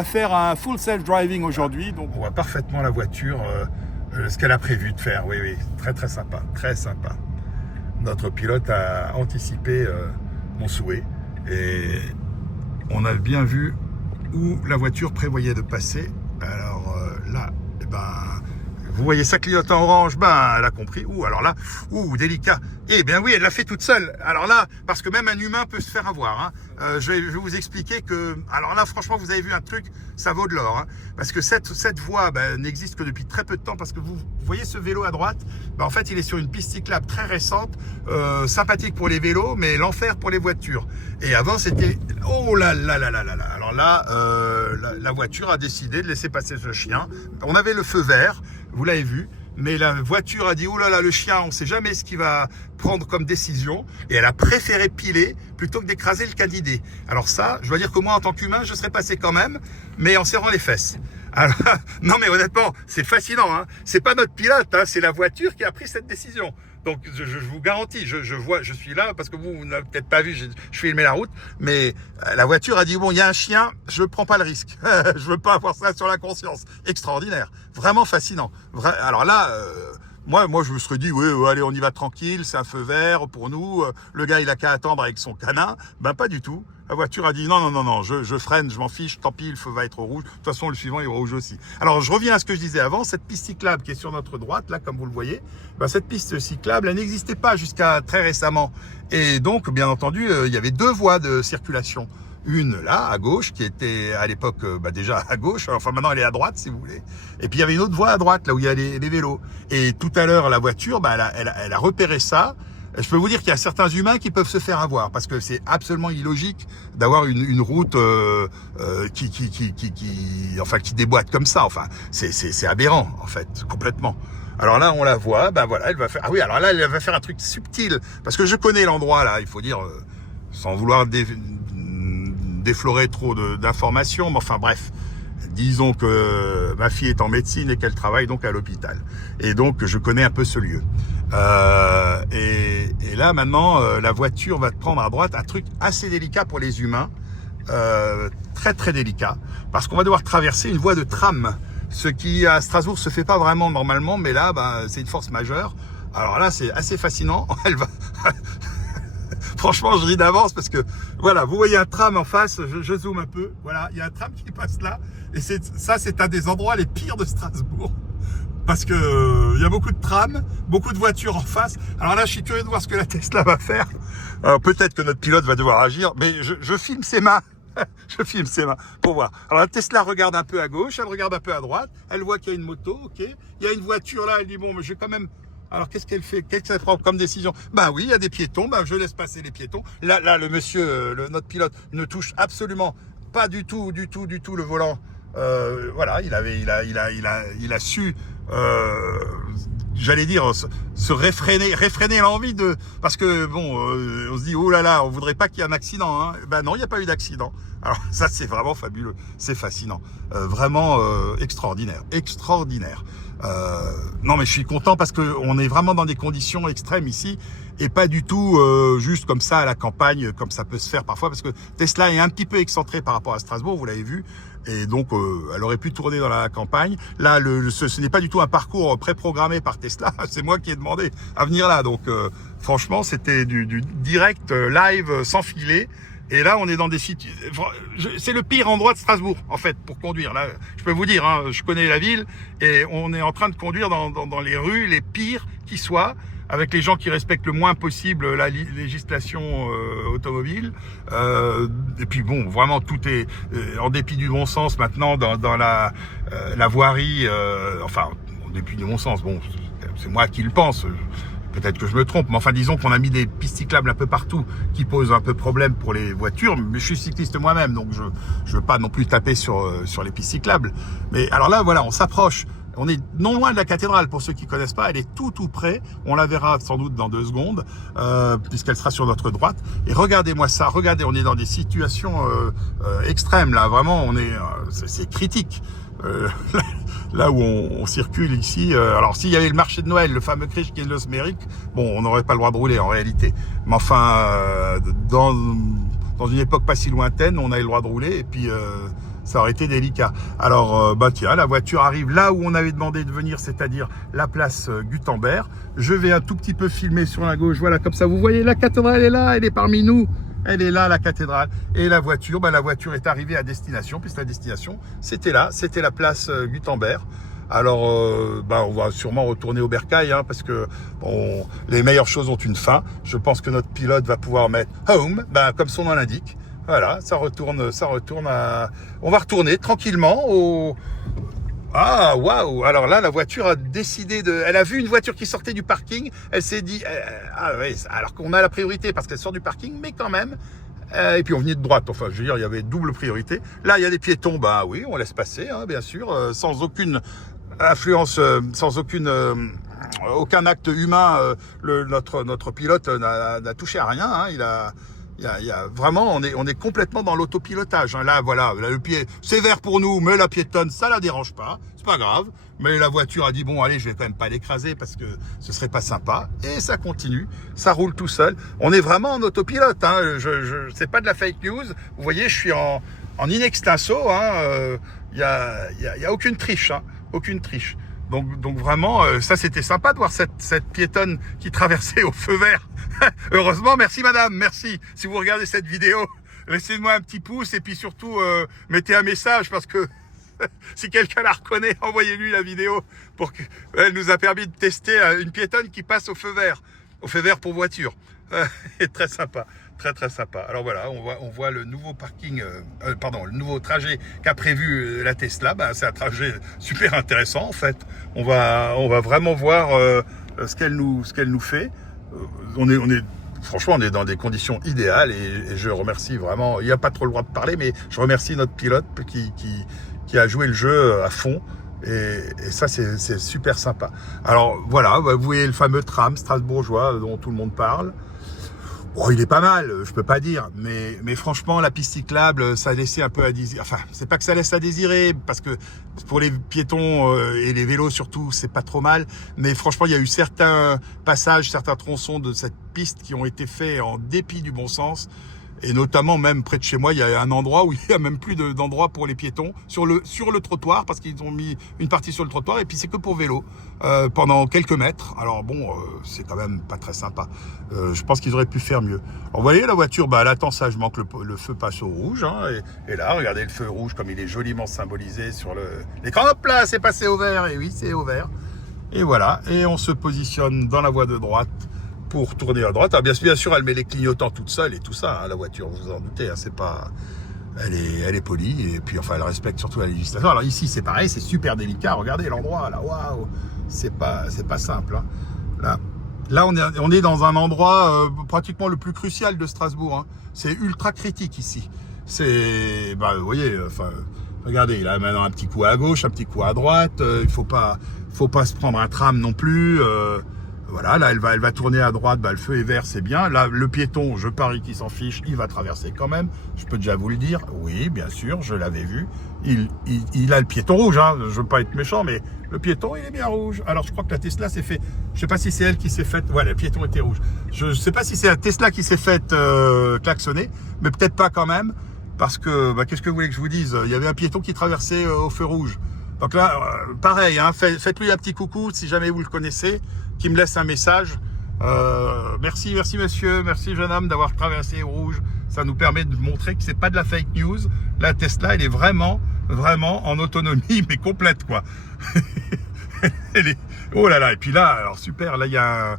va faire un full self-driving aujourd'hui. Donc on voit parfaitement la voiture, ce qu'elle a prévu de faire. Oui, oui, très très sympa, très sympa. Notre pilote a anticipé mon souhait et on a bien vu où la voiture prévoyait de passer. Alors là, eh ben, vous voyez ça clignotant orange, ben elle a compris. Alors là, délicat. Eh bien oui, elle l'a fait toute seule. Alors là, parce que même un humain peut se faire avoir. Hein. Je vais vous expliquer que, alors là, franchement, vous avez vu un truc, ça vaut de l'or. Hein. Parce que cette voie n'existe que depuis très peu de temps. Parce que vous voyez ce vélo à droite, en fait, il est sur une piste cyclable très récente, sympathique pour les vélos, mais l'enfer pour les voitures. Et avant, c'était, oh là là là là là là. Alors là, la voiture a décidé de laisser passer ce chien. On avait le feu vert, vous l'avez vu. Mais la voiture a dit, oh là là, le chien, on ne sait jamais ce qu'il va prendre comme décision. Et elle a préféré piler plutôt que d'écraser le canidé. Alors ça, je dois dire que moi, en tant qu'humain, je serais passé quand même, mais en serrant les fesses. Alors, non mais honnêtement, c'est fascinant. Hein. C'est pas notre pilote, hein, c'est la voiture qui a pris cette décision. Donc je vous garantis, je suis là parce que vous n'avez peut-être pas vu, je filmais la route, mais la voiture a dit bon, il y a un chien, je prends pas le risque, je veux pas avoir ça sur la conscience. Extraordinaire, vraiment fascinant. Alors là, moi je me serais dit oui, allez, on y va tranquille, c'est un feu vert pour nous. Le gars il a qu'à attendre avec son canin, ben pas du tout. La voiture a dit non, je freine, je m'en fiche, tant pis, le feu va être rouge. De toute façon, le suivant est rouge aussi. Alors, je reviens à ce que je disais avant, cette piste cyclable qui est sur notre droite, là, comme vous le voyez, cette piste cyclable, elle n'existait pas jusqu'à très récemment. Et donc, bien entendu, il y avait deux voies de circulation. Une là, à gauche, qui était à l'époque déjà à gauche, enfin maintenant elle est à droite si vous voulez. Et puis il y avait une autre voie à droite, là où il y a les vélos. Et tout à l'heure, la voiture, elle a repéré ça. Je peux vous dire qu'il y a certains humains qui peuvent se faire avoir parce que c'est absolument illogique d'avoir une route qui déboîte comme ça. Enfin, c'est aberrant en fait, complètement. Alors là, on la voit, elle va faire. Ah oui, alors là, elle va faire un truc subtil parce que je connais l'endroit là. Il faut dire, sans vouloir déflorer trop d'informations, mais enfin bref. Disons que ma fille est en médecine et qu'elle travaille donc à l'hôpital. Et donc, je connais un peu ce lieu. Et là, maintenant, la voiture va te prendre à droite, un truc assez délicat pour les humains. Très, très délicat. Parce qu'on va devoir traverser une voie de tram. Ce qui, à Strasbourg, se fait pas vraiment normalement. Mais là, c'est une force majeure. Alors là, c'est assez fascinant. Elle va... Franchement, je ris d'avance parce que, voilà, vous voyez un tram en face, je zoome un peu, voilà, il y a un tram qui passe là, et c'est un des endroits les pires de Strasbourg, parce que il y a beaucoup de trams, beaucoup de voitures en face. Alors là, je suis curieux de voir ce que la Tesla va faire. Alors peut-être que notre pilote va devoir agir, mais je filme ses mains. Je filme ses mains pour voir. Alors la Tesla regarde un peu à gauche, elle regarde un peu à droite, elle voit qu'il y a une moto, ok, il y a une voiture là, elle dit bon, mais je vais quand même... Alors, qu'est-ce qu'elle fait? Qu'est-ce qu'elle prend comme décision? Oui, il y a des piétons, je laisse passer les piétons. Là, le monsieur, notre pilote, ne touche absolument pas du tout le volant. Voilà, il a su, j'allais dire, se réfréner l'envie de... Parce que, bon, on se dit, oh là là, on voudrait pas qu'il y ait un accident. Hein. Non, il n'y a pas eu d'accident. Alors, ça, c'est vraiment fabuleux. C'est fascinant. Vraiment extraordinaire. Non, mais je suis content parce que on est vraiment dans des conditions extrêmes ici et pas du tout juste comme ça à la campagne, comme ça peut se faire parfois, parce que Tesla est un petit peu excentré par rapport à Strasbourg, vous l'avez vu, et donc elle aurait pu tourner dans la campagne. Là, ce n'est pas du tout un parcours préprogrammé par Tesla, c'est moi qui ai demandé à venir là, donc franchement, c'était du direct live sans filet. Et là, on est dans des sites... C'est le pire endroit de Strasbourg, en fait, pour conduire. Là, je peux vous dire, hein, je connais la ville, et on est en train de conduire dans les rues les pires qui soient, avec les gens qui respectent le moins possible la législation automobile. Et puis bon, vraiment, tout est en dépit du bon sens maintenant dans la voirie. En dépit du bon sens, bon, c'est moi qui le pense. Peut-être que je me trompe, mais enfin disons qu'on a mis des pistes cyclables un peu partout qui posent un peu problème pour les voitures, mais je suis cycliste moi-même, donc je veux pas non plus taper sur les pistes cyclables. Mais alors là, voilà, on s'approche, on est non loin de la cathédrale, pour ceux qui connaissent pas, elle est tout près, on la verra sans doute dans 2 secondes, puisqu'elle sera sur notre droite, et regardez-moi ça, regardez, on est dans des situations extrêmes, là, vraiment, c'est critique. Là où on circule ici, alors s'il y avait le marché de Noël, le fameux Christkind Méric, bon, on n'aurait pas le droit de rouler en réalité. Mais enfin, dans une époque pas si lointaine, on a le droit de rouler, et puis ça aurait été délicat. Alors, bah tiens, la voiture arrive là où on avait demandé de venir, c'est-à-dire la place Gutenberg. Je vais un tout petit peu filmer sur la gauche, voilà, comme ça, vous voyez, la cathédrale est là, elle est parmi nous. Elle est là, la cathédrale. Et la voiture, bah, la voiture est arrivée à destination, puisque la destination, c'était là, c'était la place Gutenberg. Alors, bah, on va sûrement retourner au bercail, hein, parce que bon, les meilleures choses ont une fin. Je pense que notre pilote va pouvoir mettre home, bah, comme son nom l'indique. Voilà, ça retourne à... On va retourner tranquillement au... Ah, waouh! Alors là, la voiture a décidé de... Elle a vu une voiture qui sortait du parking. Elle s'est dit... Ah ouais, alors qu'on a la priorité parce qu'elle sort du parking, mais quand même... et puis on venait de droite. Enfin, je veux dire, il y avait double priorité. Là, il y a des piétons. Bah oui, on laisse passer, hein, bien sûr, sans aucune influence, sans aucun acte humain. Notre pilote n'a touché à rien. Hein, il y a vraiment, on est complètement dans l'autopilotage. Hein. Là, voilà, là, le pied, c'est vert pour nous, mais la piétonne, ça la dérange pas. C'est pas grave. Mais la voiture a dit, bon, allez, je vais quand même pas l'écraser parce que ce serait pas sympa. Et ça continue. Ça roule tout seul. On est vraiment en autopilote. Hein. C'est pas de la fake news. Vous voyez, je suis en in extenso. Hein. Il y a aucune triche. Hein. Aucune triche. Donc vraiment, ça c'était sympa de voir cette piétonne qui traversait au feu vert. Heureusement, merci madame, merci. Si vous regardez cette vidéo, laissez-moi un petit pouce et puis surtout mettez un message parce que si quelqu'un la reconnaît, envoyez-lui la vidéo pour que elle nous a permis de tester une piétonne qui passe au feu vert pour voiture. Très sympa. Très sympa. Alors voilà, on voit le nouveau parking, le nouveau trajet qu'a prévu la Tesla. Bah, c'est un trajet super intéressant en fait. On va vraiment voir ce qu'elle nous fait. Franchement, on est dans des conditions idéales et je remercie vraiment. Il n'y a pas trop le droit de parler, mais je remercie notre pilote qui a joué le jeu à fond. Et ça, c'est super sympa. Alors voilà, vous voyez le fameux tram strasbourgeois dont tout le monde parle. Oh, il est pas mal, je peux pas dire, mais franchement, la piste cyclable, ça a laissé un peu à désirer. Enfin, c'est pas que ça laisse à désirer, parce que pour les piétons et les vélos surtout, c'est pas trop mal. Mais franchement, il y a eu certains passages, certains tronçons de cette piste qui ont été faits en dépit du bon sens. Et notamment, même près de chez moi, il y a un endroit où il y a même plus d'endroit pour les piétons sur le trottoir, parce qu'ils ont mis une partie sur le trottoir et puis c'est que pour vélo pendant quelques mètres. Alors bon, c'est quand même pas très sympa. Je pense qu'ils auraient pu faire mieux. Alors, vous voyez la voiture, bah elle attend sagement que le feu passe au rouge. Hein, et là, regardez le feu rouge comme il est joliment symbolisé sur l'écran. Hop là, c'est passé au vert. Et oui, c'est au vert. Et voilà. Et on se positionne dans la voie de droite pour tourner à droite. Alors bien sûr, elle met les clignotants toute seule et tout ça, hein, la voiture, vous vous en doutez, hein, c'est pas... Elle est polie, et puis enfin, elle respecte surtout la législation. Alors ici, c'est pareil, c'est super délicat, regardez l'endroit, là, waouh, c'est pas simple. Hein. Là, on est dans un endroit pratiquement le plus crucial de Strasbourg, hein. C'est ultra critique ici. C'est, bah, vous voyez, enfin, regardez, là, maintenant, un petit coup à gauche, un petit coup à droite, il faut pas se prendre un tram non plus, voilà, là, elle va tourner à droite, bah, le feu est vert, c'est bien. Là, le piéton, je parie qu'il s'en fiche, il va traverser quand même. Je peux déjà vous le dire. Oui, bien sûr, je l'avais vu. Il a le piéton rouge, hein. Je veux pas être méchant, mais le piéton, il est bien rouge. Alors, je crois que la Tesla s'est fait... Je sais pas si c'est elle qui s'est faite... Voilà, le piéton était rouge. Je sais pas si c'est la Tesla qui s'est faite klaxonner, mais peut-être pas quand même. Parce que, bah, qu'est-ce que vous voulez que je vous dise? Il y avait un piéton qui traversait au feu rouge. Donc là, pareil, hein, faites-lui un petit coucou si jamais vous le connaissez, qui me laisse un message. Merci monsieur, merci jeune homme d'avoir traversé au rouge. Ça nous permet de montrer que c'est pas de la fake news. La Tesla, elle est vraiment en autonomie, mais complète, quoi. Oh là là, et puis là, alors super, là il y a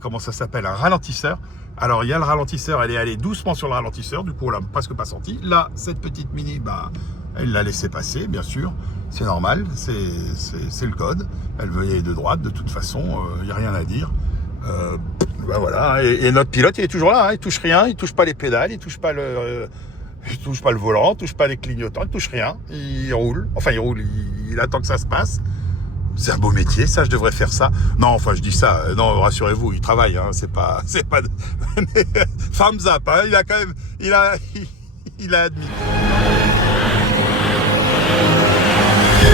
comment ça s'appelle, un ralentisseur. Alors il y a le ralentisseur, elle est allée doucement sur le ralentisseur, du coup on l'a presque pas senti. Là, cette petite Mini, bah, elle l'a laissé passer, bien sûr. C'est normal, c'est le code. Elle veut y aller de droite, de toute façon, il n'y a rien à dire. Ben voilà, et notre pilote, il est toujours là, hein, il touche rien, il touche pas les pédales, il touche pas le volant, il touche pas les clignotants, il touche rien. Il roule, enfin il attend que ça se passe. C'est un beau métier, ça, je devrais faire ça. Non, enfin, je dis ça, non, rassurez-vous, il travaille, hein, c'est pas thumbs up, hein, il a admis.